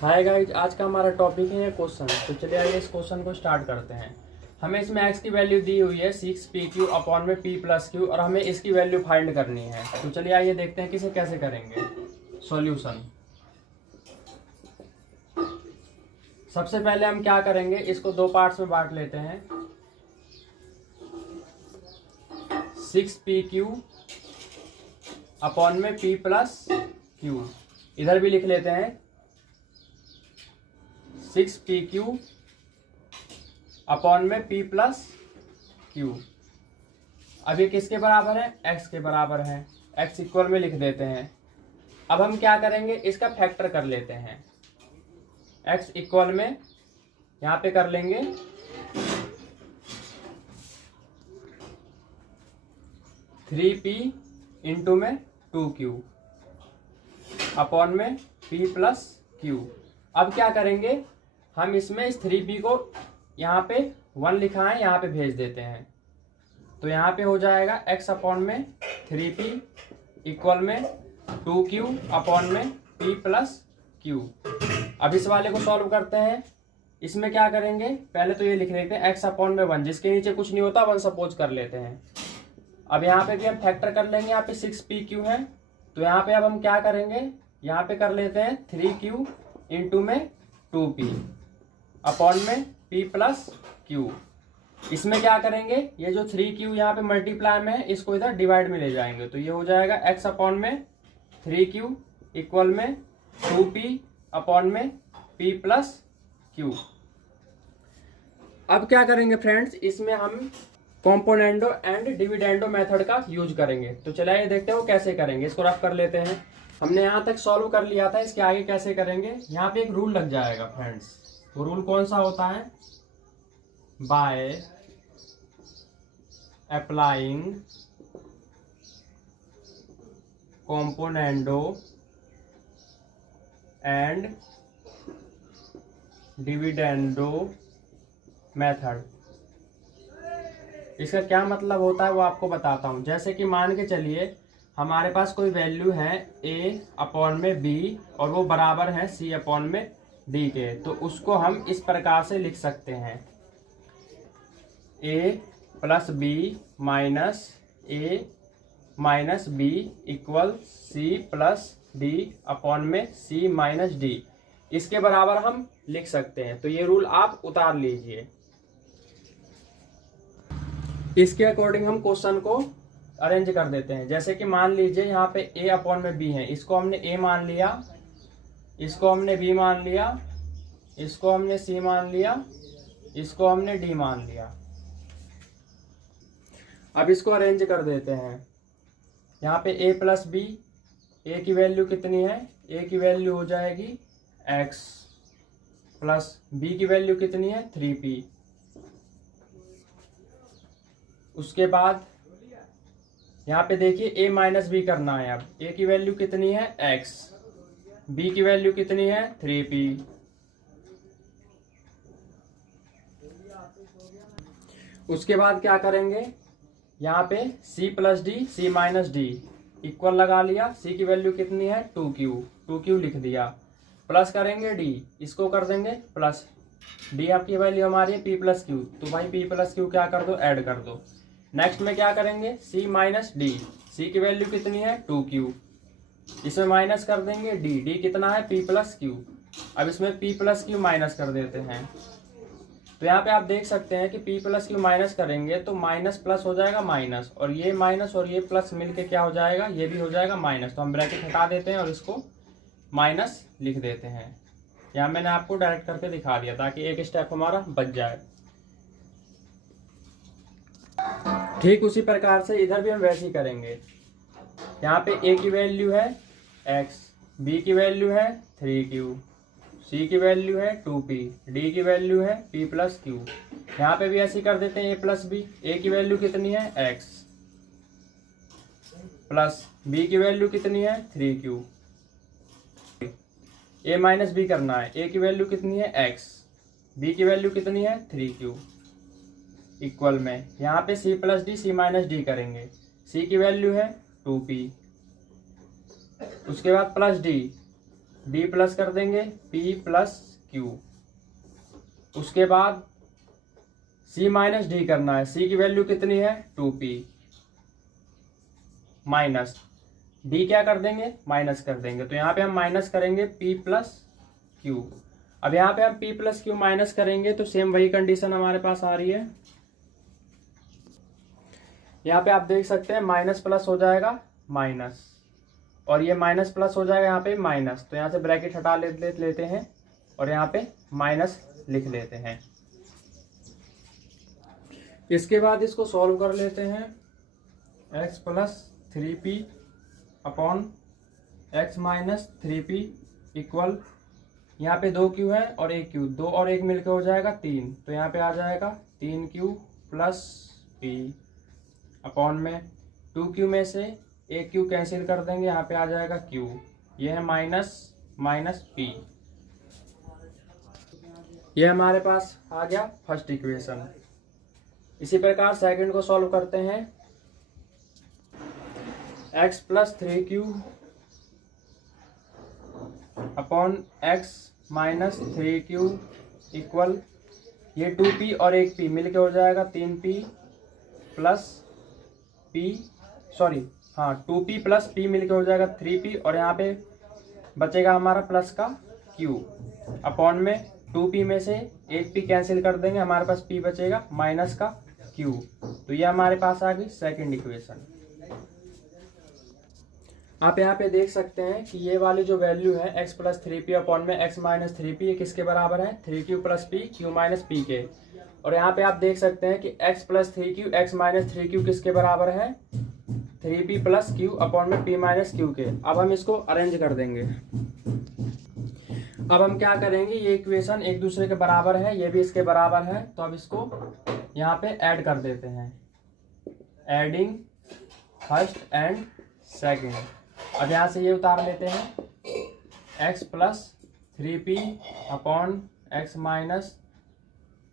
Hi guys, आज का हमारा टॉपिक है क्वेश्चन। तो चलिए आइए इस क्वेश्चन को स्टार्ट करते हैं। हमें इसमें x की वैल्यू दी हुई है 6pq अपॉन में p प्लस क्यू और हमें इसकी वैल्यू फाइंड करनी है। तो चलिए आइए देखते हैं कि इसे कैसे करेंगे। सॉल्यूशन। सबसे पहले हम क्या करेंगे, इसको दो पार्ट्स में बांट लेते हैं। 6pq अपॉन में p प्लस क्यू, इधर भी लिख लेते हैं 6pq अपॉन में p प्लस क्यू। अब ये किसके बराबर है? x के बराबर है। x इक्वल में लिख देते हैं। अब हम क्या करेंगे, इसका फैक्टर कर लेते हैं। x इक्वल में यहाँ पे कर लेंगे 3p इंटू में 2q अपॉन में p प्लस क्यू। अब क्या करेंगे, हम इसमें इस 3p को यहाँ पे 1 लिखा है, यहाँ पे भेज देते हैं। तो यहाँ पे हो जाएगा x अपॉन में 3p इक्वल में 2q अपॉन में p प्लस q। अब इस वाले को सॉल्व करते हैं। इसमें क्या करेंगे, पहले तो ये लिख लेते हैं x अपॉन में 1, जिसके नीचे कुछ नहीं होता 1 सपोज कर लेते हैं। अब यहाँ पे भी हम फैक्टर कर लेंगे। यहाँ पे 6pq है, तो यहाँ पे अब हम क्या करेंगे, यहाँ पे कर लेते हैं 3q इंटू में 2p अपॉन में p प्लस q। इसमें क्या करेंगे, ये जो 3q यहाँ पे मल्टीप्लाई में है, इसको इधर डिवाइड में ले जाएंगे। तो ये हो जाएगा x अपॉन में 3q इक्वल में 2p अपॉन में p प्लस q। अब क्या करेंगे फ्रेंड्स, इसमें हम कॉम्पोनेंडो एंड डिविडेंडो मेथड का यूज करेंगे। तो चलिए देखते हैं वो कैसे करेंगे। इसको रफ कर लेते हैं। हमने यहाँ तक सॉल्व कर लिया था, इसके आगे कैसे करेंगे। यहाँ पे एक रूल लग जाएगा फ्रेंड्स। वो रूल कौन सा होता है? By applying componendo and dividendo method. इसका क्या मतलब होता है वो आपको बताता हूँ। जैसे कि मान के चलिए हमारे पास कोई वैल्यू है a अपॉन में b और वो बराबर है c अपॉन में d के। तो उसको हम इस प्रकार से लिख सकते हैं a plus b minus a minus b equal c plus d upon में c माइनस d। इसके बराबर हम लिख सकते हैं। तो ये रूल आप उतार लीजिए। इसके अकॉर्डिंग हम क्वेश्चन को अरेंज कर देते हैं। जैसे कि मान लीजिए यहाँ पे a अपॉन में b है, इसको हमने a मान लिया, इसको हमने b मान लिया, इसको हमने c मान लिया, इसको हमने d मान लिया। अब इसको अरेंज कर देते हैं। यहाँ पे a प्लस b, a की वैल्यू कितनी है? a की वैल्यू हो जाएगी x प्लस b की वैल्यू कितनी है? 3p। उसके बाद यहाँ पे देखिए a माइनस बी करना है। अब a की वैल्यू कितनी है? x, b की वैल्यू कितनी है? 3p। उसके बाद क्या करेंगे, यहाँ पे c plus D, c minus D equal लगा लिया। c की वैल्यू कितनी है? 2q लिख दिया। प्लस करेंगे d, इसको कर देंगे प्लस d। आपकी वैल्यू हमारी है p प्लस क्यू, तो भाई p प्लस क्यू क्या कर दो, ऐड कर दो। नेक्स्ट में क्या करेंगे, c माइनस डी, c की वैल्यू कितनी है? 2q, इसमें माइनस कर देंगे d कितना है? p plus Q. अब इसमें p प्लस क्यू माइनस कर देते हैं। तो यहाँ पे आप देख सकते हैं कि p प्लस क्यू माइनस करेंगे तो माइनस प्लस हो जाएगा माइनस, और ये माइनस और ये प्लस मिलके क्या हो जाएगा, ये भी हो जाएगा माइनस। तो हम ब्रैकेट हटा देते हैं और इसको माइनस लिख देते हैं। यहाँ मैंने आपको डायरेक्ट करके दिखा दिया ताकि एक स्टेप हमारा बच जाए। ठीक उसी प्रकार से इधर भी हम वैसे ही करेंगे। यहाँ पे a की वैल्यू है x, b की वैल्यू है 3q, c की वैल्यू है 2p, d की वैल्यू है p प्लस क्यू। यहाँ पे भी ऐसे ही कर देते हैं a प्लस b। a की वैल्यू कितनी है? x प्लस b की वैल्यू कितनी है? 3q। a माइनस b करना है। a की वैल्यू कितनी है? x, b की वैल्यू कितनी है? 3q इक्वल में यहाँ पे c plus D, c minus D करेंगे। c की वैल्यू है 2p, उसके बाद प्लस डी, डी प्लस कर देंगे पी प्लस क्यू। उसके बाद सी माइनस डी करना है। सी की वैल्यू कितनी है 2p माइनस डी क्या कर देंगे माइनस कर देंगे। तो यहाँ पे हम माइनस करेंगे p प्लस क्यू। अब यहाँ पे हम p प्लस क्यू माइनस करेंगे तो सेम वही कंडीशन हमारे पास आ रही है। यहाँ पे आप देख सकते हैं माइनस प्लस हो जाएगा माइनस और ये माइनस प्लस हो जाएगा यहाँ पे माइनस। तो यहाँ से ब्रैकेट हटा लेते हैं और यहाँ पे माइनस लिख लेते हैं। इसके बाद इसको सॉल्व कर लेते हैं। x plus 3p upon x minus 3p equal, यहाँ पे 2q है और 1q, 2 और 1 मिलकर हो जाएगा 3। तो यहाँ पे आ जाएगा 3q प्लस p अपॉन में 2q में से 1q कैंसिल कर देंगे, यहाँ पे आ जाएगा q। ये है माइनस माइनस p। ये हमारे पास आ गया फर्स्ट इक्वेशन। इसी प्रकार सेकंड को सॉल्व करते हैं। x plus 3q upon x minus 3q equal, ये 2p और 1p मिलके हो जाएगा 3p प्लस p, सॉरी हाँ 2p प्लस p मिलके हो जाएगा 3p और यहाँ पे बचेगा हमारा प्लस का q अपॉन में 2p में से 1p कैंसिल कर देंगे, हमारे पास p बचेगा माइनस का q। तो ये हमारे पास आ गई सेकंड इक्वेशन। आप यहाँ पे देख सकते हैं कि ये वाली जो वैल्यू है x प्लस 3p अपॉन में x माइनस 3p, ये किसके बराबर है 3q plus p q minus p के। और यहाँ पे आप देख सकते हैं कि x plus 3q x minus 3q किसके बराबर है 3p प्लस q अपॉन में p माइनस q के। अब हम इसको अरेंज कर देंगे। अब हम क्या करेंगे, ये इक्वेशन एक दूसरे के बराबर है, ये भी इसके बराबर है, तो अब इसको यहाँ पे ऐड कर देते हैं। Adding first and second. अब यहाँ से ये उतार लेते हैं x plus 3p upon x minus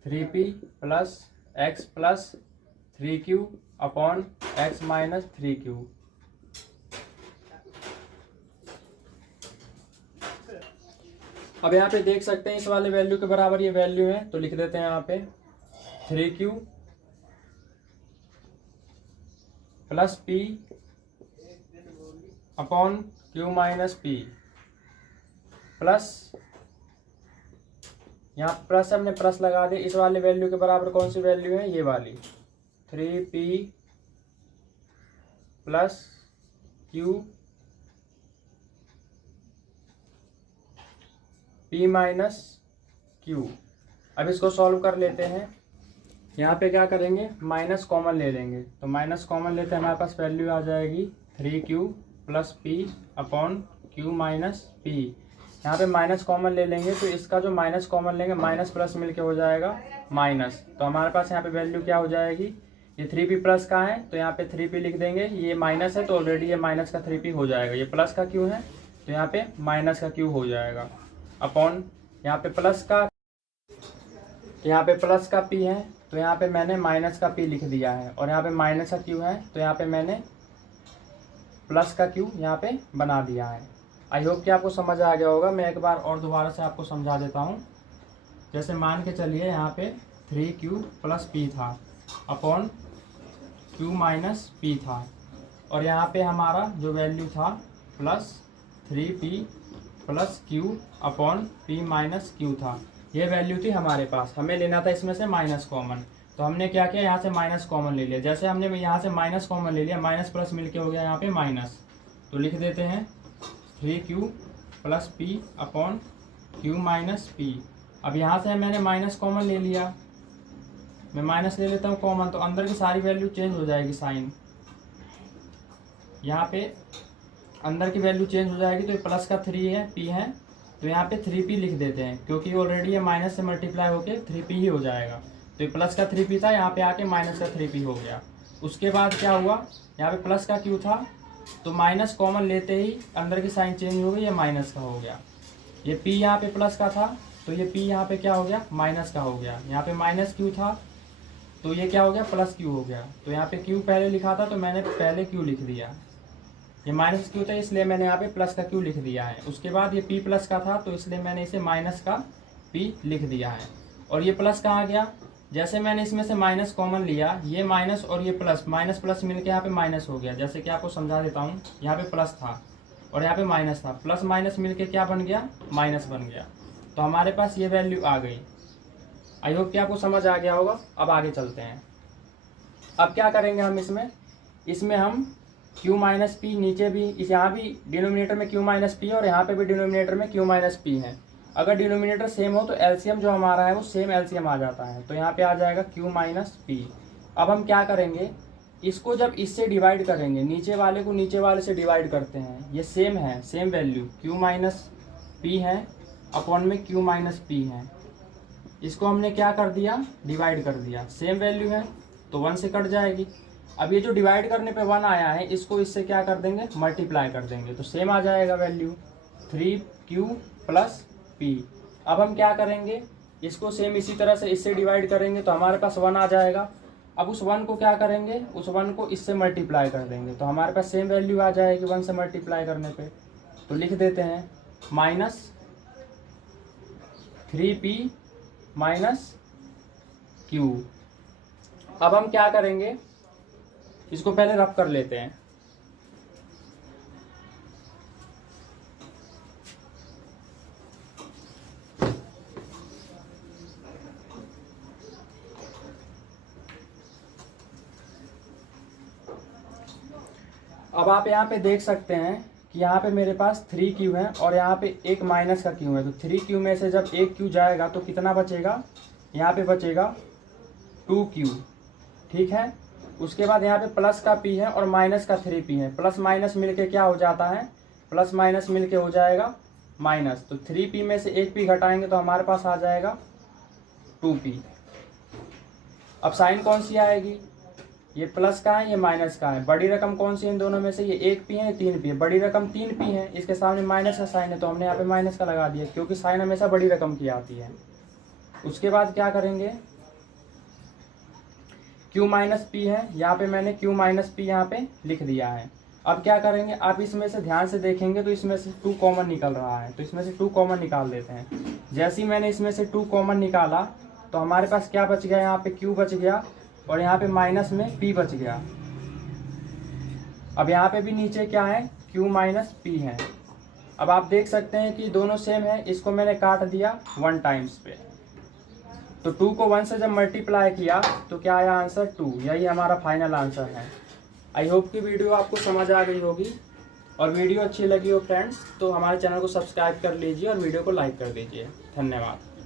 3p plus x plus 3q upon x minus 3q। अब यहाँ पे देख सकते हैं इस वाले वैल्यू के बराबर ये वैल्यू है, तो लिख देते हैं यहाँ पे 3q plus p upon q minus p plus, यहाँ प्लस हमने प्लस लगा दिया, इस वाले वैल्यू के बराबर कौन सी वैल्यू है, ये वाली 3p plus q p minus q। अब इसको सॉल्व कर लेते हैं। यहाँ पे क्या करेंगे, माइनस कॉमन ले लेंगे, तो माइनस कॉमन लेते हैं, हमारे पास वैल्यू आ जाएगी 3q plus p upon q minus p। यहाँ पे माइनस कॉमन ले लेंगे तो इसका जो माइनस कॉमन लेंगे माइनस प्लस मिलके हो जाएगा माइनस। तो हमारे पास यहाँ पे वैल्यू क्या हो जाएगी, ये 3p प्लस का है तो यहाँ पे 3p लिख देंगे, ये माइनस है तो ऑलरेडी ये माइनस का 3p हो जाएगा, ये प्लस का q है तो यहाँ पे माइनस का q हो जाएगा अपॉन यहाँ पे प्लस का, यहाँ पे प्लस का p है तो यहाँ पे मैंने माइनस का p लिख दिया है, और यहाँ पे माइनस का q है तो यहाँ पे मैंने प्लस का q यहाँ पे बना दिया है। आई होप कि आपको समझ आ गया होगा। मैं एक बार और दोबारा से आपको समझा देता हूँ। जैसे मान के चलिए यहाँ पे 3q प्लस p था अपॉन q माइनस p था, और यहाँ पे हमारा जो वैल्यू था plus 3p plus q upon p minus q था। ये वैल्यू थी हमारे पास, हमें लेना था इसमें से माइनस कॉमन, तो हमने क्या किया, यहाँ से माइनस कॉमन ले लिया। जैसे हमने यहाँ से माइनस कॉमन ले लिया, माइनस प्लस मिलके हो गया यहाँ पे माइनस, तो लिख देते हैं 3q plus p upon q minus p। अब यहाँ से मैंने माइनस कॉमन ले लिया, मैं माइनस ले लेता हूँ कॉमन, तो अंदर की सारी वैल्यू चेंज हो जाएगी, साइन यहाँ पे अंदर की वैल्यू चेंज हो जाएगी। तो ये प्लस का 3 है, p है, तो यहाँ पे 3p लिख देते हैं, क्योंकि ऑलरेडी ये माइनस से मल्टीप्लाई होके 3p ही हो जाएगा। तो ये प्लस का 3p था, यहाँ पे आके माइनस का 3p हो गया। उसके बाद क्या हुआ, यहाँ पे प्लस का q था तो माइनस कॉमन लेते ही अंदर की साइन चेंज हो गई, ये माइनस का हो गया। ये p यहाँ पे प्लस का था तो ये p यहाँ पे क्या हो गया, माइनस का हो गया। यहाँ पे माइनस q था तो ये क्या हो गया, प्लस q हो गया। तो यहाँ पे q पहले लिखा था तो मैंने पहले q लिख दिया। ये माइनस क्यू था इसलिए मैंने यहाँ पे प्लस का क्यू लिख दिया है। उसके बाद ये पी प्लस का था तो इसलिए मैंने इसे माइनस का पी लिख दिया है। और ये प्लस कहाँ गया, जैसे मैंने इसमें से माइनस कॉमन लिया, ये माइनस और ये प्लस, माइनस प्लस मिलके यहाँ पे माइनस हो गया। जैसे कि आपको समझा देता हूँ, यहाँ पे प्लस था और यहाँ पे माइनस था, प्लस माइनस मिलके क्या बन गया, माइनस बन गया। तो हमारे पास ये वैल्यू आ गई। आई होप कि आपको समझ आ गया होगा। अब आगे चलते हैं। अब क्या करेंगे हम इसमें हम q माइनस पी, नीचे भी यहाँ भी डिनोमिनेटर में q माइनस पी और यहाँ पे भी डिनोमिनेटर में q माइनस पी है। अगर डिनोमिनेटर सेम हो तो एलसीएम जो हमारा है वो सेम एलसीएम आ जाता है। तो यहाँ पे आ जाएगा q माइनस पी। अब हम क्या करेंगे, इसको जब इससे डिवाइड करेंगे, नीचे वाले को नीचे वाले से डिवाइड करते हैं, ये सेम है, same value q minus P है अपॉन में q माइनस पी है। इसको हमने क्या कर दिया, डिवाइड कर दिया, सेम वैल्यू है तो 1 से कट जाएगी। अब ये जो डिवाइड करने पे 1 आया है, इसको इससे क्या कर देंगे, मल्टीप्लाई कर देंगे तो सेम आ जाएगा वैल्यू 3q प्लस पी। अब हम क्या करेंगे, इसको सेम इसी तरह से इससे डिवाइड करेंगे तो हमारे पास 1 आ जाएगा। अब उस 1 को क्या करेंगे, उस 1 को इससे मल्टीप्लाई कर देंगे तो हमारे पास सेम वैल्यू आ जाएगी 1 से मल्टीप्लाई करने पे। तो लिख देते हैं माइनस 3p माइनस q। अब हम क्या करेंगे, इसको पहले रफ कर लेते हैं। अब आप यहाँ पे देख सकते हैं कि यहाँ पे मेरे पास 3q है और यहाँ पे एक माइनस का q है। तो 3q में से जब एक q जाएगा तो कितना बचेगा, यहाँ पे बचेगा 2q, ठीक है। उसके बाद यहाँ पे प्लस का p है और माइनस का 3p है। प्लस माइनस मिलके क्या हो जाता है, प्लस माइनस मिलके हो जाएगा माइनस। तो 3p में से एक p घटाएंगे तो हमारे पास आ जाएगा 2p। अब साइन कौन सी आएगी, ये प्लस का है, ये माइनस का है। बड़ी रकम कौन सी है इन दोनों में से, ये 1p है, ये 3p है। बड़ी रकम 3p है, इसके सामने माइनस का साइन है तो हमने यहाँ पे माइनस का लगा दिया क्योंकि साइन हमेशा बड़ी रकम की आती है। उसके बाद क्या करेंगे, q माइनस पी है, यहाँ पे मैंने q माइनस पी यहाँ पे लिख दिया है। अब क्या करेंगे, आप इसमें से ध्यान से देखेंगे तो इसमें से 2 कॉमन निकल रहा है तो इसमें से 2 कॉमन निकाल देते हैं। जैसे ही मैंने इसमें से 2 कॉमन निकाला तो हमारे पास क्या बच गया, यहाँ पे q बच गया और यहाँ पे माइनस में p बच गया। अब यहाँ पे भी नीचे क्या है, q माइनस पी है। अब आप देख सकते हैं कि दोनों सेम है, इसको मैंने काट दिया 1 टाइम्स पे। तो 2 को 1 से जब मल्टीप्लाई किया तो क्या आया आंसर 2। यही हमारा फाइनल आंसर है। आई होप कि वीडियो आपको समझ आ गई होगी और वीडियो अच्छी लगी हो फ्रेंड्स तो हमारे चैनल को सब्सक्राइब कर लीजिए और वीडियो को लाइक कर दीजिए। धन्यवाद।